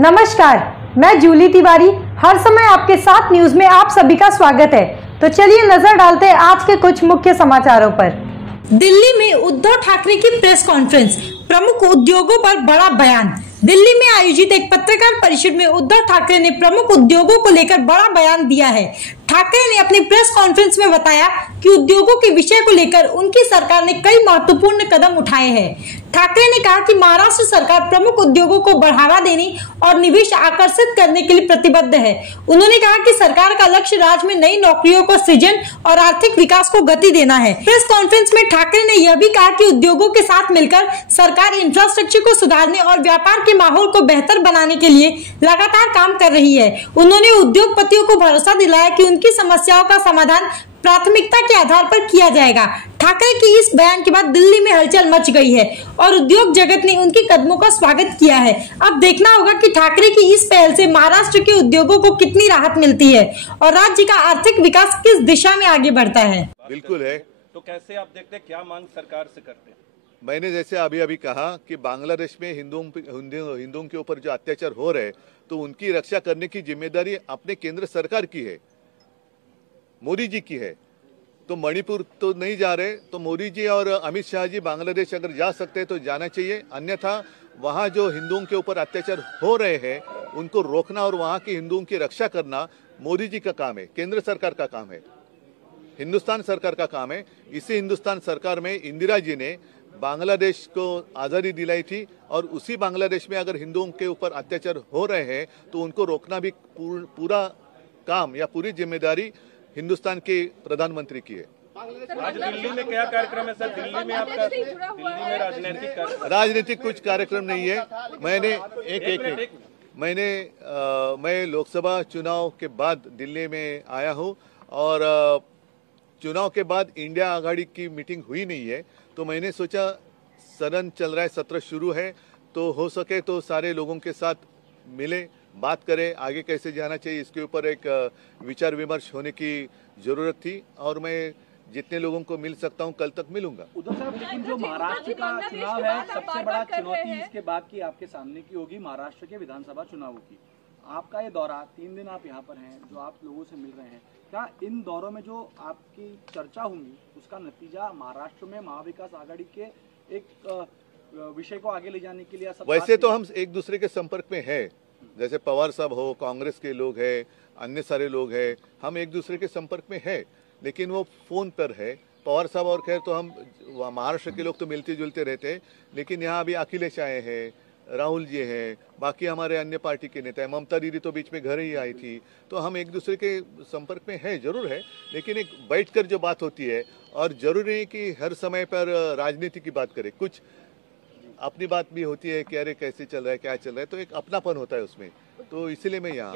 नमस्कार, मैं जूली तिवारी। हर समय आपके साथ न्यूज में आप सभी का स्वागत है। तो चलिए नजर डालते हैं आज के कुछ मुख्य समाचारों पर। दिल्ली में उद्धव ठाकरे की प्रेस कॉन्फ्रेंस, प्रमुख उद्योगों पर बड़ा बयान। दिल्ली में आयोजित एक पत्रकार परिषद में उद्धव ठाकरे ने प्रमुख उद्योगों को लेकर बड़ा बयान दिया है। ठाकरे ने अपनी प्रेस कॉन्फ्रेंस में बताया कि उद्योगों के विषय को लेकर उनकी सरकार ने कई महत्वपूर्ण कदम उठाए हैं। ठाकरे ने कहा कि महाराष्ट्र सरकार प्रमुख उद्योगों को बढ़ावा देने और निवेश आकर्षित करने के लिए प्रतिबद्ध है। उन्होंने कहा कि सरकार का लक्ष्य राज्य में नई नौकरियों को सृजन और आर्थिक विकास को गति देना है। प्रेस कॉन्फ्रेंस में ठाकरे ने यह भी कहा कि उद्योगों के साथ मिलकर सरकार इंफ्रास्ट्रक्चर को सुधारने और व्यापार के माहौल को बेहतर बनाने के लिए लगातार काम कर रही है। उन्होंने उद्योगपतियों को भरोसा दिलाया कि उनकी समस्याओं का समाधान प्राथमिकता के आधार पर किया जाएगा। ठाकरे की इस बयान के बाद दिल्ली में हलचल मच गई है और उद्योग जगत ने उनके कदमों का स्वागत किया है। अब देखना होगा कि ठाकरे की इस पहल से महाराष्ट्र के उद्योगों को कितनी राहत मिलती है और राज्य का आर्थिक विकास किस दिशा में आगे बढ़ता है। बिल्कुल है। तो कैसे आप देखते हैं, क्या मांग सरकार से करते हैं? मैंने जैसे अभी कहा कि बांग्लादेश में हिंदुओं के ऊपर जो अत्याचार हो रहे हैं, तो उनकी रक्षा करने की जिम्मेदारी अपने केंद्र सरकार की है, मोदी जी की है। तो मणिपुर तो नहीं जा रहे, तो मोदी जी और अमित शाह जी बांग्लादेश अगर जा सकते हैं तो जाना चाहिए। अन्यथा वहाँ जो हिंदुओं के ऊपर अत्याचार हो रहे हैं उनको रोकना और वहाँ के हिंदुओं की रक्षा करना मोदी जी का काम है, केंद्र सरकार का काम है, हिंदुस्तान सरकार का काम है। इसी हिंदुस्तान सरकार में इंदिरा जी ने बांग्लादेश को आज़ादी दिलाई थी और उसी बांग्लादेश में अगर हिंदुओं के ऊपर अत्याचार हो रहे हैं तो उनको रोकना भी पूरा काम या पूरी जिम्मेदारी हिंदुस्तान के प्रधानमंत्री की है। आज दिल्ली में क्या कार्यक्रम है सर? दिल्ली में राजनीतिक कुछ कार्यक्रम नहीं है। मैं लोकसभा चुनाव के बाद दिल्ली में आया हूँ और चुनाव के बाद इंडिया आघाड़ी की मीटिंग हुई नहीं है, तो मैंने सोचा सदन चल रहा है, सत्र शुरू है, तो हो सके तो सारे लोगों के साथ मिले, बात करें, आगे कैसे जाना चाहिए, इसके ऊपर एक विचार विमर्श होने की ज़रूरत थी और मैं जितने लोगों को मिल सकता हूं कल तक मिलूंगा। उद्धव साहब, लेकिन जो महाराष्ट्र का चुनाव है, सबसे बड़ा चुनौती इसके बाद की आपके सामने की होगी महाराष्ट्र के विधानसभा चुनावों की। आपका ये दौरा, 3 दिन आप यहाँ पर हैं, जो आप लोगों से मिल रहे हैं, क्या इन दौरों में जो आपकी चर्चा होंगी उसका नतीजा महाराष्ट्र में महाविकास आघाड़ी के एक विषय को आगे ले जाने के लिए? वैसे तो हम एक दूसरे के संपर्क में है, जैसे पवार साहब हो, कांग्रेस के लोग हैं, अन्य सारे लोग हैं, हम एक दूसरे के संपर्क में है, लेकिन वो फोन पर है। पवार साहब और खैर तो हम महाराष्ट्र के लोग तो मिलते जुलते रहते हैं, लेकिन यहाँ अभी अखिलेश आए हैं, राहुल जी हैं, बाकी हमारे अन्य पार्टी के नेता हैं, ममता दीदी तो बीच में घर ही आई थी, तो हम एक दूसरे के संपर्क में है, जरूर है, लेकिन एक बैठकर जो बात होती है, और जरूरी नहीं कि हर समय पर राजनीति की बात करें, कुछ अपनी बात भी होती है कि अरे कैसे चल रहा है, क्या चल रहा है, तो एक अपनापन होता है उसमें, तो इसीलिए मैं यहाँ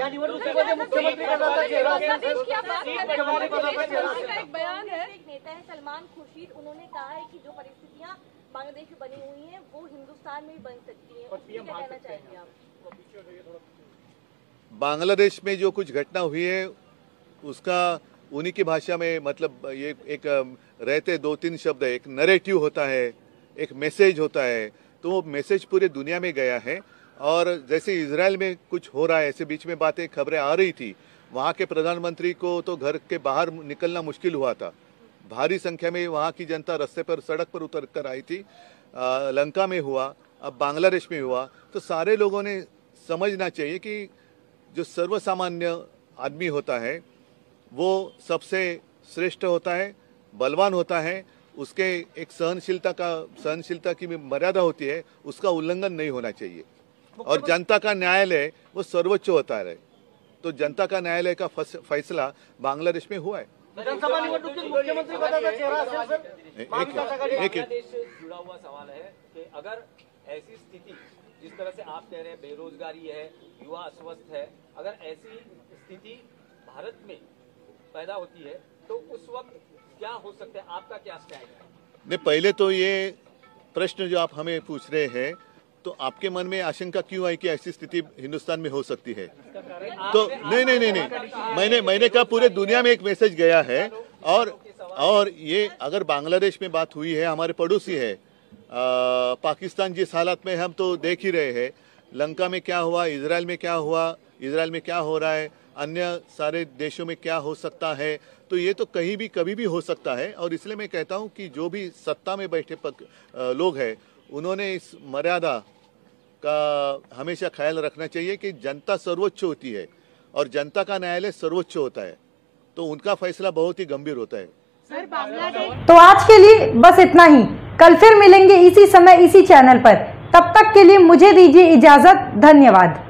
सलमान खुर्शीद, उन्होंने कहा है कि जो परिस्थितियाँ बांग्लादेश में बनी हुई हैं वो हिंदुस्तान में भी बन सकती हैं। क्या कहना चाहेंगे आप? बांग्लादेश में जो कुछ घटना हुई है उसका उन्हीं की भाषा में मतलब ये एक रहते 2-3 शब्द है, एक नरेटिव होता है, एक मैसेज होता है, तो वो मैसेज पूरे दुनिया में गया है। और जैसे इजराइल में कुछ हो रहा है, ऐसे बीच में बातें खबरें आ रही थी, वहाँ के प्रधानमंत्री को तो घर के बाहर निकलना मुश्किल हुआ था, भारी संख्या में वहाँ की जनता रास्ते पर सड़क पर उतर कर आई थी। लंका में हुआ, अब बांग्लादेश में हुआ, तो सारे लोगों ने समझना चाहिए कि जो सर्वसामान्य आदमी होता है वो सबसे श्रेष्ठ होता है, बलवान होता है, उसके एक सहनशीलता की मर्यादा होती है, उसका उल्लंघन नहीं होना चाहिए। और जनता का न्यायालय वो सर्वोच्च होता है, तो जनता का न्यायालय का फैसला बांग्लादेश में हुआ है। विधानसभा निवडणुकीत मुख्यमंत्री पदाचा चेहरा असेल सर? जुड़ा हुआ सवाल है कि अगर ऐसी स्थिति, जिस तरह से आप कह रहे हैं बेरोजगारी है, युवा अस्वस्थ है, अगर ऐसी स्थिति भारत में पैदा होती है तो उस वक्त क्या हो सकता है? आपका क्या स्टैंड है? नहीं, पहले तो ये प्रश्न जो आप हमें पूछ रहे हैं, तो आपके मन में आशंका क्यों आई कि ऐसी स्थिति हिंदुस्तान में हो सकती है? तो नहीं, मैंने कहा पूरे दुनिया में एक मैसेज गया है। और ये अगर बांग्लादेश में बात हुई है, हमारे पड़ोसी है, पाकिस्तान जिस हालत में हम तो देख ही रहे हैं, लंका में क्या हुआ, इजराइल में क्या हुआ, इजराइल में क्या हो रहा है, अन्य सारे देशों में क्या हो सकता है। तो ये तो कहीं भी कभी भी हो सकता है। और इसलिए मैं कहता हूँ कि जो भी सत्ता में बैठे लोग हैं, उन्होंने इस मर्यादा का हमेशा ख्याल रखना चाहिए कि जनता सर्वोच्च होती है और जनता का न्यायालय सर्वोच्च होता है, तो उनका फैसला बहुत ही गंभीर होता है। तो आज के लिए बस इतना ही। कल फिर मिलेंगे इसी समय इसी चैनल पर। तब तक के लिए मुझे दीजिए इजाजत। धन्यवाद।